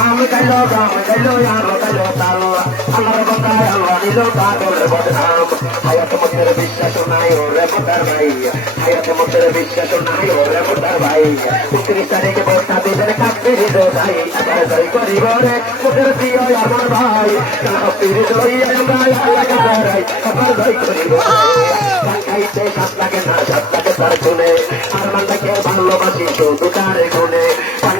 আমি গাইলো গাম গাইলো আমার গাইলো তাল আমার বন্ধায় আল্লাহ দিল কাগলের বদনাম হায়াত মতের বিশ্বাস নাই ওরে মোটার ভাই হায়াত মতের বিশ্বাস নাই ওরে মোটার ভাই 29 তারিখে বর্ষা দিনের কাপড়ি দিল ভাই আবার যাই করিব রে মোটের প্রিয় আমার ভাই কাপড়ি লইয়া গায় আল্লাহকে ধরাই আবার যাই করিব খাইতে সাত লাগে না সাত লাগে তার শুনে আর মানটাকে ভালোবাসি শুধু তার গুণে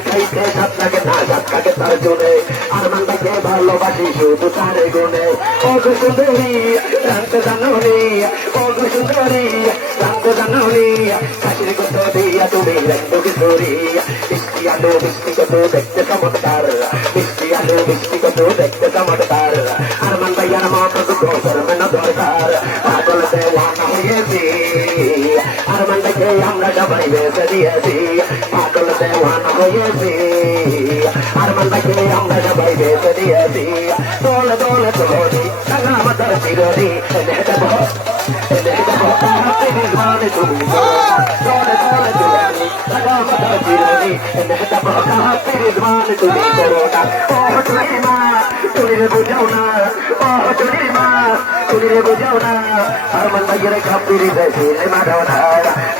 খাইতে সাত লাগে না সাত লাগে তার শুনে আর মানটাকে ভালোবাসি শুধু তার গুণে ও গো সুন্দরী জানতে জানুনি ও গো সুন্দরী জানতে জানুনি কাশির কত দিয়া তুমি রক্ত কিশোরী মিষ্টি আলু মিষ্টি কত দেখতে চমৎকার মিষ্টি আলু মিষ্টি কত দেখতে চমৎকার আর মান ভাইয়ার মতো দুটো করবে না দরকার পাগল দেওয়ানা হয়েছি আর মানটাকে আমরা সবাই বেঁচে দিয়েছি পাগল দেওয়ানা হয়েছি আর মানটাকে আমরা সবাই বেঁচে দিয়েছি দোলে দোলে তোলি টাকা মাথার চিরনি এনে দেব মানে তুমি দোলে দোলে তোলি টাকা মাথার চিরনি এনে দেব মানে তুমি করোনা ও তুমি মা তুমি বুঝাও না ও তুমি মা তুমি বুঝাও না আর মান ভাইয়ের কাপড়ি বেশিলে মারাও না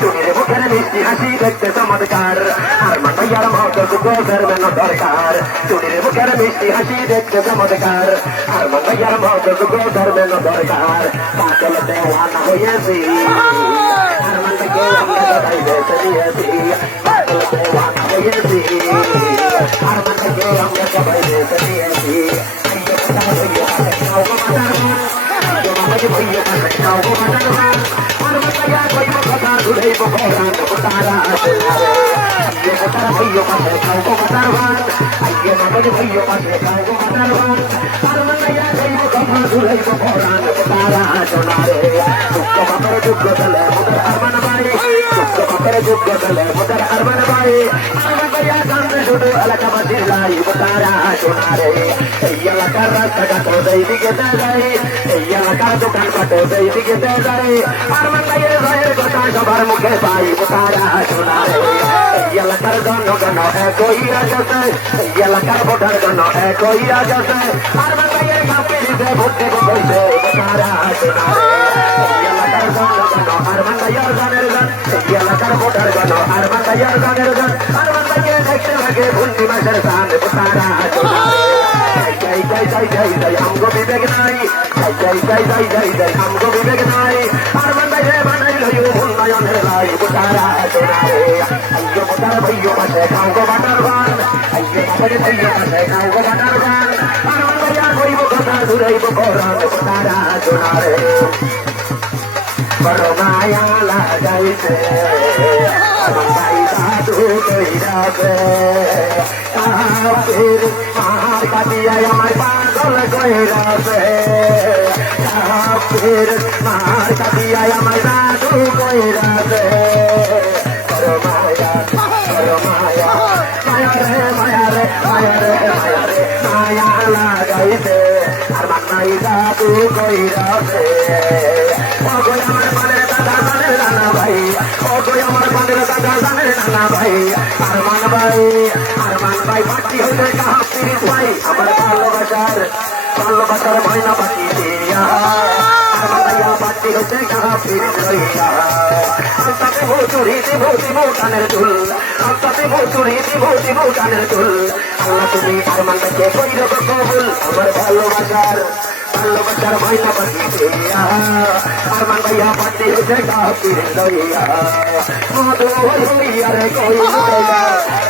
তুমি মুখের মিষ্টি হাসি দেখতে চমৎকার আর মান ভাইয়ার মতো গোসের মেন দরকার তুমি মুখের মিষ্টি হাসি দেখতে চমৎকার আর মান ভাইয়ার মতো গোসের মেন দরকার পাগল দেওয়ানা হয়েছি আর মান থেকে আমরা সবাই বেঁচে দিয়েছি পাগল দেওয়ানা হয়েছি আর মান থেকে আমরা সবাই বেঁচে দিয়েছি এলাকাবাসীর লাইব তারা শোনারে এই এলাকার রাস্তাটা তো দিকে দেয় এই এলাকার দোকান পাটো দিকে দেয় আর মাথায় ভাইয়ের কথা সবার মুখে পাইব তারা শোনারে এই এলাকার জনগণ একই রাজতে এই এলাকার ভোটার গণ একই রাজতে আর মাথায় কাউকে দিতে ভোট দেব কইছে তারা শোনারে এই এলাকার জনগণ আর মাথায় গানের গান এই এলাকার ভোটার গণ আর মাথায় গানের গান আর মাথায় দেখতে লাগে ভুন্ডি মাসের সান তারা শোনারে জয় জয় জয় জয় জয় আমগো বিবেক নাই জয় জয় জয় জয় জয় আমগো বিবেক নাই আর বানাইলে বানাই লইও উন্নয়নের লাই তারা শোনারে আইয়ো মোটার ভাইয়ো পাশে খাওগো বাটার বান আইয়ো বাবারে ভাইয়ো পাশে খাওগো বাটার বান আর বানাইয়া কইব কথা দূরাইব কোরআন তারা শোনারে বড় মায়া লাগাইছে বাবাই সাধু কইরাছে কাফির মার কাটিয়া আমার পাগল কইরাছে কাফির মার কাটিয়া আমার সাধু কইরাছে বড় মায়া মায়া রে মায়া রে মায়া রে মায়া রে মায়া লাগাইছে আর বানাই সাধু কইরাছে আমার পানের দাদা জানের নানা ভাই আমার পানের দাদা জানের নানা ভাই আরমান ভাই পাটি হইলে কাহাপির ভাই আমার ভালোবাসার ময়না পাটি দিয়া আমার ভাইয়া পাটি হইলে কাহাপির লইয়া আলতাতে ভোচুরি দিব কানের চুল আলতাতে ভোচুরি দিব কানের চুল আল্লাহ তুমি আরমান ভাইকে কইর কবুল আমার ভালোবাসার ময়না পাটি দিয়া আরমান ভাইয়া পাটি হইলে কাহাপির লইয়া মধু হইয়া রে কই লইয়া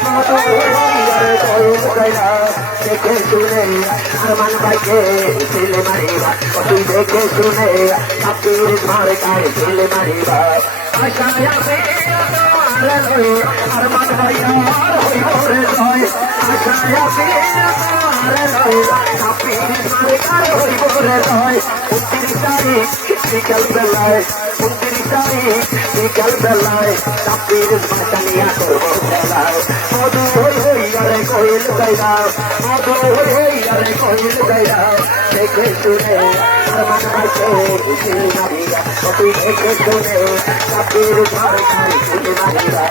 মধু হইয়া রে কই লইয়া দেখে শুনে আরমান ভাইকে ছেলে মারিবা তুই দেখে শুনে কাপির মার কায় ছেলে মারিবা আশায় আছে তোমার লই আরমান ভাইয়া হইব রে লই আশায় আছে তোমার লই কাপির মার কায় হইব রে লই 29 তারিখ বিকাল বেলায় 29 তারিখ বিকাল বেলায় কাপির মাতানিয়া করবো খেলায় মধু হইয়া রে কইল গাইলা মধু হইয়া রে কইল গাইলা দেখে শুনে আরমান ভাইকে ছেলে মারিবা তুই দেখে শুনে কাপির মার কায় ছেলে মারিবা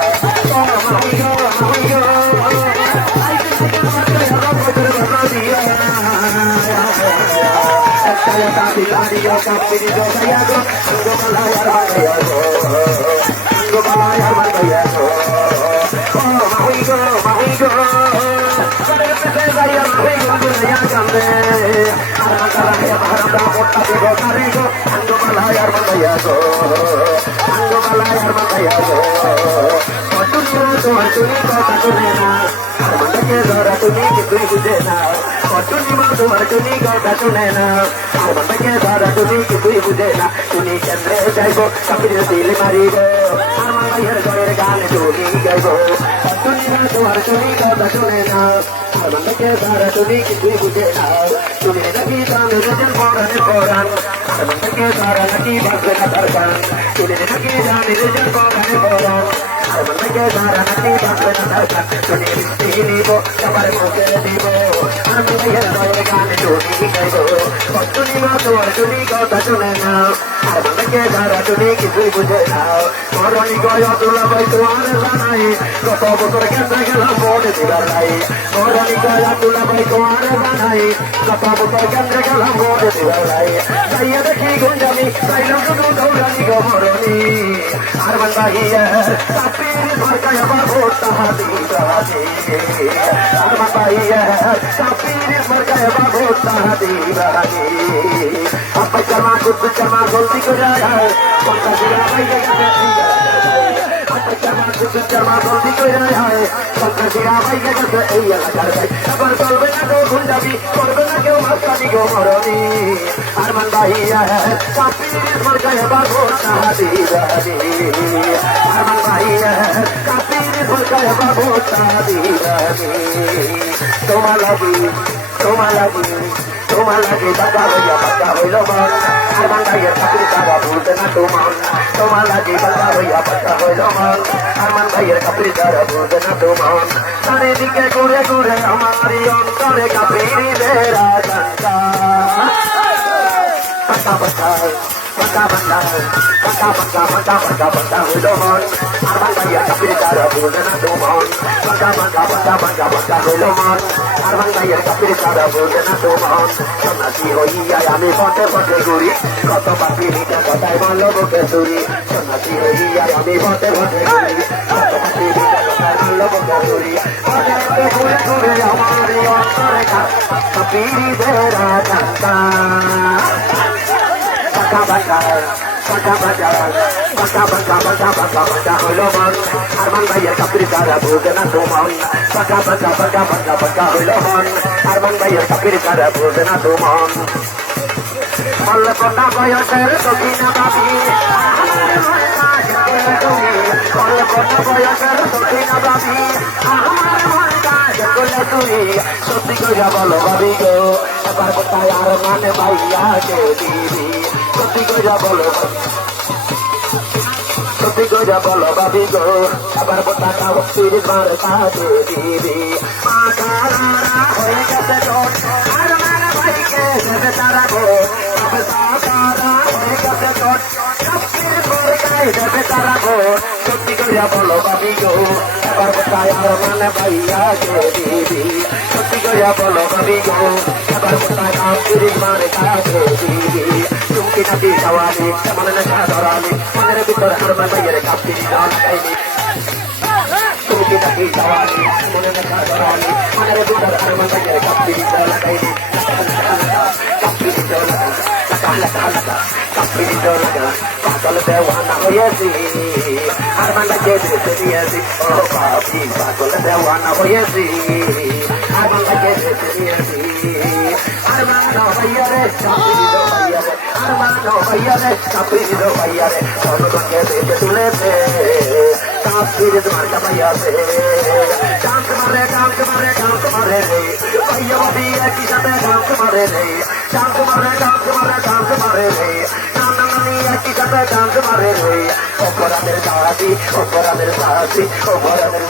পরাণের দাদি ও পরাণের দাদি ও পরাণের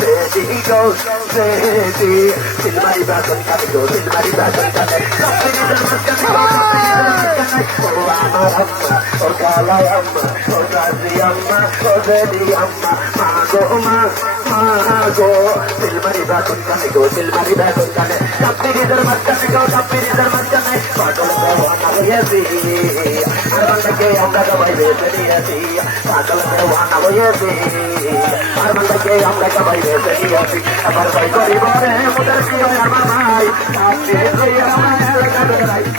দেদি গো দেদি সিলমারি বাসন কানে গো সিলমারি বাসন কানে ও আমার আম্মা ও কালাই আম্মা ও দাদি আম্মা ও দেদি আম্মা মা গো সিলমারি বাসন কানে গো সিলমারি বাসন কানে কাপ্পিরিদের মাঝখানে গো কাপ্পিরিদের মাঝখানে পাগল দেওয়ানা হয়েছি আর বান্দাকে আমরা সবাই বেঁচে নিয়েছি পাগল দেওয়ানা হয়েছি আর বান্দাকে আমরা সবাই বেঁচে নিয়েছি আবার ভাই করিব রে মোদের প্রিয় আমার ভাই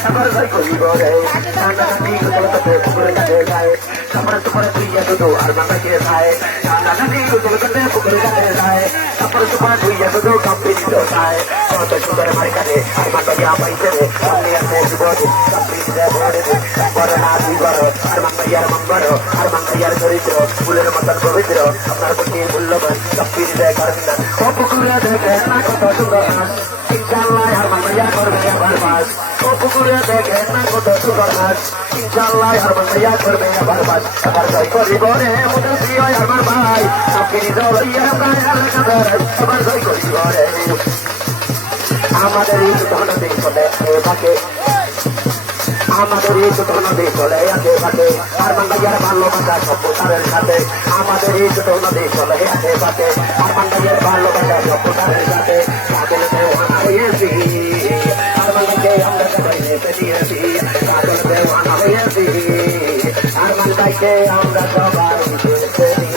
আবার ভাই করিব রে নানা নানি গুজলতে পুকুরে কাটে যায় তারপরে তোমার তুইয়া দুধ আর বান্দাকে খায় নানা নানি গুজলতে পুকুরে কাটে যায় তারপরে তোমার তুইয়া দুধ কাপ্পিরিত খায় কত সুন্দর মার্কারে আর বান্দাকে পাইছে রে সামনে আছে জীবনে কাপ্পিরিতে ভরে দে বড় না দুই বড় আর বান্দাইয়ার মঙ্গল আর বান্দাইয়ার চরিত্র ফুলের মতন পবিত্র আপনার প্রতি মূল্যবান কাপ্পিরিতে কারণ ও পুকুরে দেখে না কত সুন্দর হাঁস ইনশাআল্লাহ আর বান্দাইয়া করবে আবার বাস ও পুকুরে দেখে না কত সুন্দর হাঁস ইনশাআল্লাহ আর বান্দাইয়া করবে আবার বাস আবার জয় করিব রে মোদের প্রিয় আমার ভাই কাপ্পিরি জড়াইয়া গায়ের কাঁধে আবার জয় করিব রে আমাদের এই ধনদে চলে থাকে আমাদের এই ধনদে চলে আছে থাকে আর বান্দাইয়ার ভালোবাসা সভ্যতারের সাথে আমাদের এই ধনদে চলে আছে থাকে আর বান্দাইয়ার ভালোবাসা সভ্যতারের সাথে পাগল দেওয়ানা হয়েছি আর বান্দাকে আমরা সবাই বেঁচে নিয়েছি পাগল দেওয়ানা হয়েছি আর বান্দাকে আমরা সবাই বেঁচে